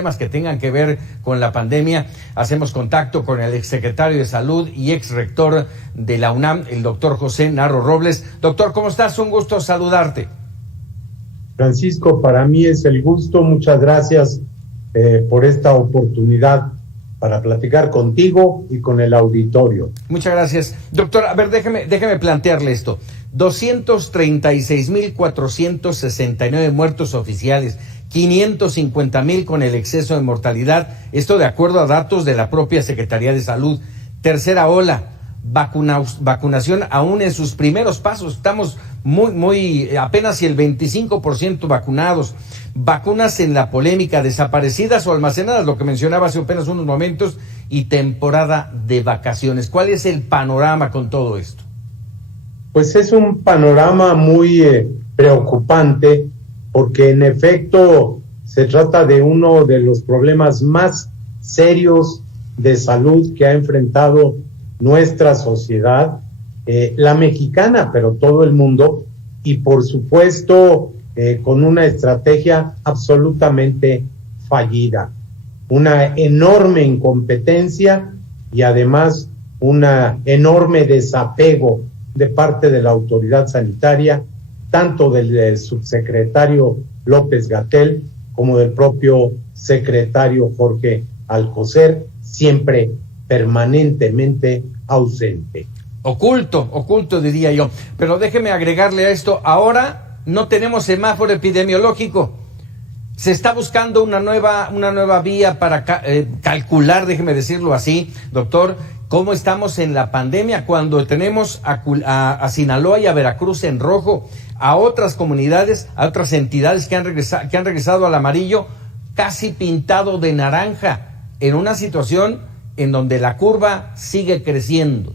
temas que tengan que ver con la pandemia. Hacemos contacto con el exsecretario de Salud y exrector de la UNAM, el doctor José Narro Robles. Doctor, ¿cómo estás? Un gusto saludarte. Francisco, para mí es el gusto. Muchas gracias por esta oportunidad para platicar contigo y con el auditorio. Muchas gracias. Doctor, a ver, déjeme plantearle esto. 236,469 muertos oficiales, 550,000 con el exceso de mortalidad, esto de acuerdo a datos de la propia Secretaría de Salud. Tercera ola, vacunación aún en sus primeros pasos, estamos muy apenas si el 25% vacunados. Vacunas en la polémica, desaparecidas o almacenadas, lo que mencionaba hace apenas unos momentos, y temporada de vacaciones. ¿Cuál es el panorama con todo esto? Pues es un panorama muy preocupante, porque en efecto se trata de uno de los problemas más serios de salud que ha enfrentado nuestra sociedad, la mexicana, pero todo el mundo, y por supuesto con una estrategia absolutamente fallida, una enorme incompetencia y además una enorme desapego de parte de la autoridad sanitaria, tanto del subsecretario López-Gatell como del propio secretario Jorge Alcocer, siempre permanentemente ausente. Oculto diría yo. Pero déjeme agregarle a esto, ahora no tenemos semáforo epidemiológico. Se está buscando una nueva vía para calcular, déjeme decirlo así, doctor, cómo estamos en la pandemia cuando tenemos a Sinaloa y a Veracruz en rojo, a otras comunidades, a otras entidades que han regresado al amarillo, casi pintado de naranja, en una situación en donde la curva sigue creciendo.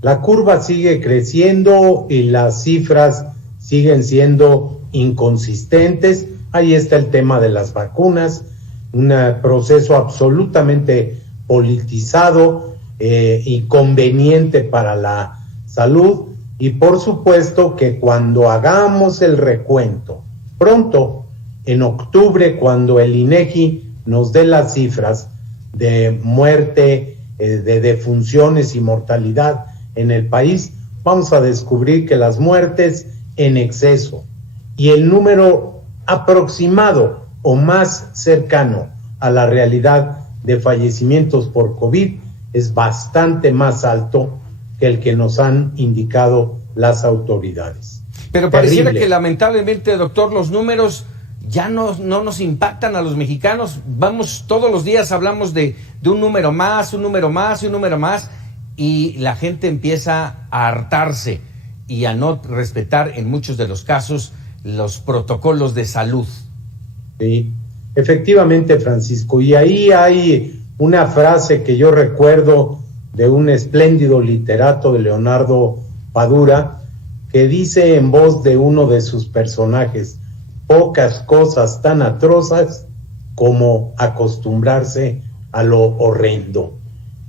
La curva sigue creciendo y las cifras siguen siendo inconsistentes. Ahí está el tema de las vacunas, un proceso absolutamente politizado y conveniente para la salud, y por supuesto que cuando hagamos el recuento pronto, en octubre, cuando el INEGI nos dé las cifras de muerte, de defunciones y mortalidad en el país, vamos a descubrir que las muertes en exceso y el número aproximado o más cercano a la realidad de fallecimientos por COVID es bastante más alto que el que nos han indicado las autoridades. Pero pareciera que lamentablemente, doctor, los números ya no nos impactan a los mexicanos. Vamos, todos los días hablamos de un número más, y la gente empieza a hartarse y a no respetar en muchos de los casos los protocolos de salud. Sí, efectivamente, Francisco, y ahí hay una frase que yo recuerdo de un espléndido literato, de Leonardo Padura, que dice en voz de uno de sus personajes: pocas cosas tan atrozas como acostumbrarse a lo horrendo.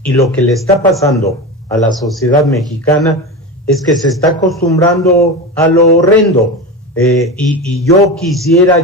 Y lo que le está pasando a la sociedad mexicana es que se está acostumbrando a lo horrendo. Y yo quisiera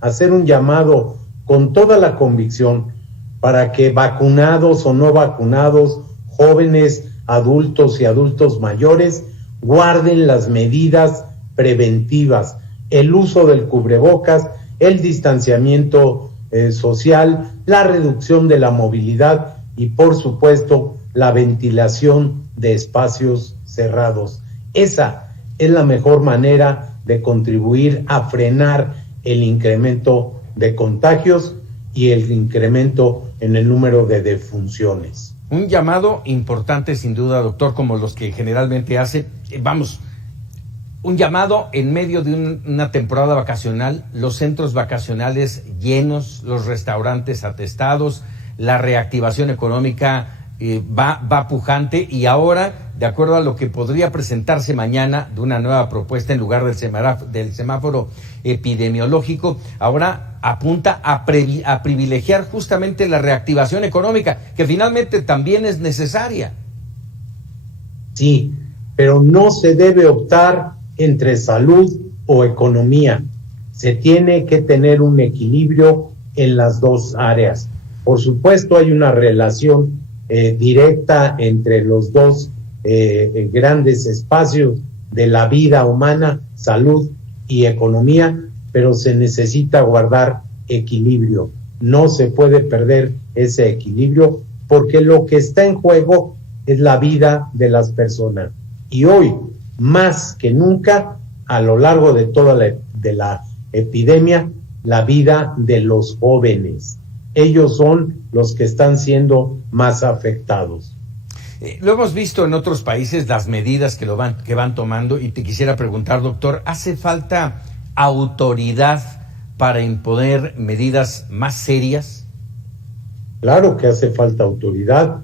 hacer un llamado con toda la convicción para que vacunados o no vacunados, jóvenes, adultos y adultos mayores, guarden las medidas preventivas, el uso del cubrebocas, el distanciamiento social, la reducción de la movilidad y, por supuesto, la ventilación de espacios cerrados. Esa es la mejor manera de contribuir a frenar el incremento de contagios y el incremento en el número de defunciones. Un llamado importante, sin duda, doctor, como los que generalmente hace, un llamado en medio de una temporada vacacional, los centros vacacionales llenos, los restaurantes atestados, la reactivación económica va pujante, y ahora, de acuerdo a lo que podría presentarse mañana de una nueva propuesta en lugar del semáforo epidemiológico, ahora apunta a privilegiar justamente la reactivación económica, que finalmente también es necesaria. Sí, pero no se debe optar entre salud o economía. Se tiene que tener un equilibrio en las dos áreas. Por supuesto, hay una relación directa entre los dos grandes espacios de la vida humana, salud y economía, pero se necesita guardar equilibrio. No se puede perder ese equilibrio porque lo que está en juego es la vida de las personas. Y hoy, más que nunca, a lo largo de toda la epidemia, la vida de los jóvenes. Ellos son los que están siendo más afectados. Lo hemos visto en otros países, las medidas que van tomando, y te quisiera preguntar, doctor, ¿hace falta autoridad para imponer medidas más serias? Claro que hace falta autoridad,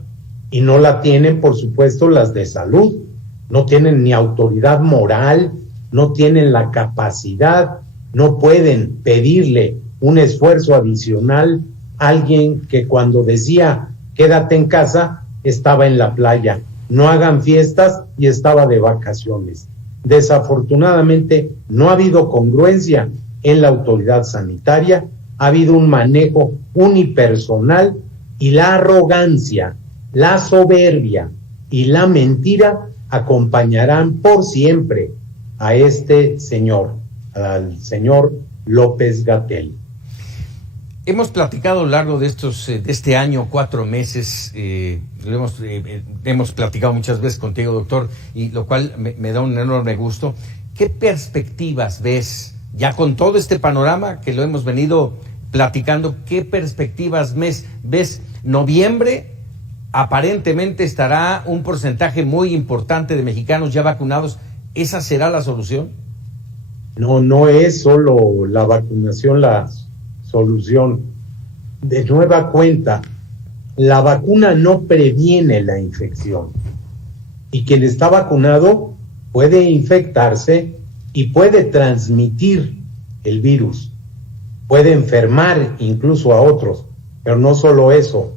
y no la tienen, por supuesto, las de salud. No tienen ni autoridad moral, no tienen la capacidad, no pueden pedirle un esfuerzo adicional a alguien que cuando decía quédate en casa, estaba en la playa, no hagan fiestas y estaba de vacaciones. Desafortunadamente no ha habido congruencia en la autoridad sanitaria, ha habido un manejo unipersonal y la arrogancia, la soberbia y la mentira acompañarán por siempre a este señor, al señor López-Gatell. Hemos platicado a lo largo de este año, 4 meses, hemos platicado muchas veces contigo, doctor, y lo cual me da un enorme gusto. ¿Qué perspectivas ves, ya con todo este panorama que lo hemos venido platicando, qué perspectivas ves? Noviembre, aparentemente estará un porcentaje muy importante de mexicanos ya vacunados. ¿Esa será la solución? No es solo la vacunación la solución. De nueva cuenta, la vacuna no previene la infección y quien está vacunado puede infectarse y puede transmitir el virus, puede enfermar incluso a otros, pero no solo eso,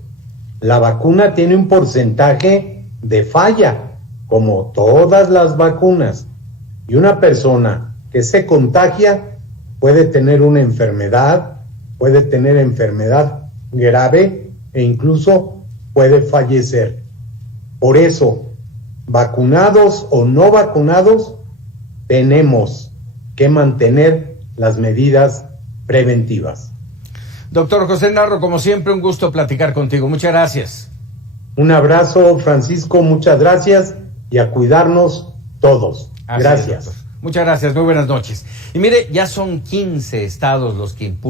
la vacuna tiene un porcentaje de falla, como todas las vacunas, y una persona que se contagia puede tener una enfermedad, puede tener enfermedad grave e incluso puede fallecer. Por eso, vacunados o no vacunados, tenemos que mantener las medidas preventivas. Doctor José Narro, como siempre, un gusto platicar contigo. Muchas gracias. Un abrazo, Francisco, muchas gracias y a cuidarnos todos. Gracias. Muchas gracias, muy buenas noches. Y mire, ya son 15 estados los que impulsan